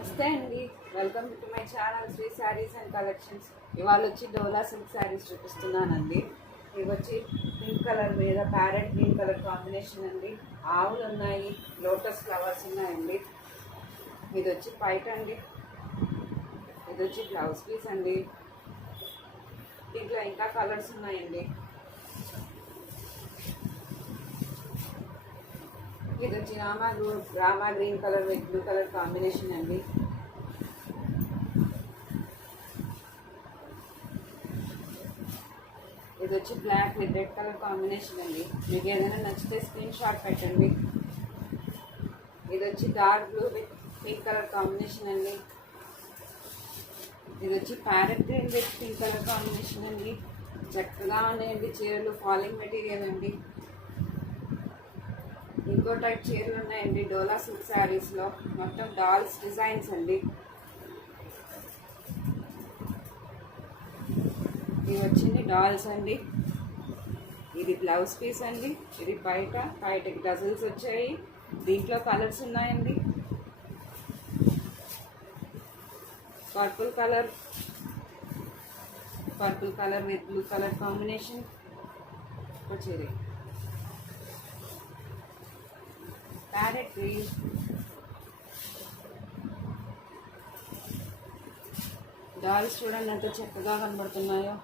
నమస్తే అండి. Welcome to my channel Sri sarees and collections. ఇవాళ వచ్చి డోలా సిల్క్ శారీస్ చూపిస్తున్నానండి. ఇవి వచ్చి పింక్ కలర్ మీద ప్యారెట్ గ్రీన్ కలర్ కాంబినేషన్ అండి. ఆవులు ఉన్నాయి, లోటస్ ఫ్లవర్స్ ఉన్నాయండి. ఇది వచ్చి పైట అండి. ఇది వచ్చి బ్లౌజ్ పీస్ అండి. దీంట్లో ఇంకా కలర్స్ ఉన్నాయండి. ఇది వచ్చి Rama green colour with blue colour combination అండి. ఇది వచ్చి black with red colour combination అండి. మీకు ఏదైనా నచ్చితే స్క్రీన్ షాట్ పెట్టండి. ఇది వచ్చి dark blue with pink colour combination అండి. ఇది వచ్చి parrot green with pink colour combination అండి. చక్కగా ఉన్నాయండి చీరలు, ఫాలింగ్ మెటీరియల్ అండి. ఇంకో టైప్ చీరలు ఉన్నాయండి డోలా సిల్క్ శారీస్లో. మొత్తం డాల్స్ డిజైన్స్ అండి. ఇవి వచ్చింది డాల్స్ అండి. ఇది బ్లౌజ్ పీస్ అండి. ఇది బయటకి డజల్స్ వచ్చాయి. దీంట్లో కలర్స్ ఉన్నాయండి. Purple colour with blue colour combination వచ్చేది. ప్యారెట్ గ్రీన్, డాల్స్ చూడండి ఎంత చక్కగా కనబడుతున్నాయో.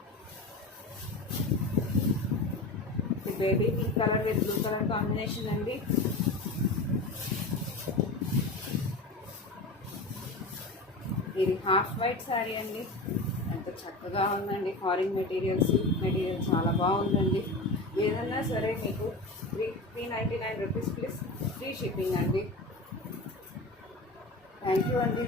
Baby pink colour with blue colour combination అండి. ఇది హాఫ్ వైట్ శారీ అండి. ఎంత చక్కగా ఉందండి. ఫారిన్ మెటీరియల్, సిల్క్ మెటీరియల్ చాలా బాగుందండి. ఏదన్నా సరే మీకు 399 రూపీస్ ప్లస్ ఫ్రీ షిప్పింగ్ అండి. థ్యాంక్ యూ అండి.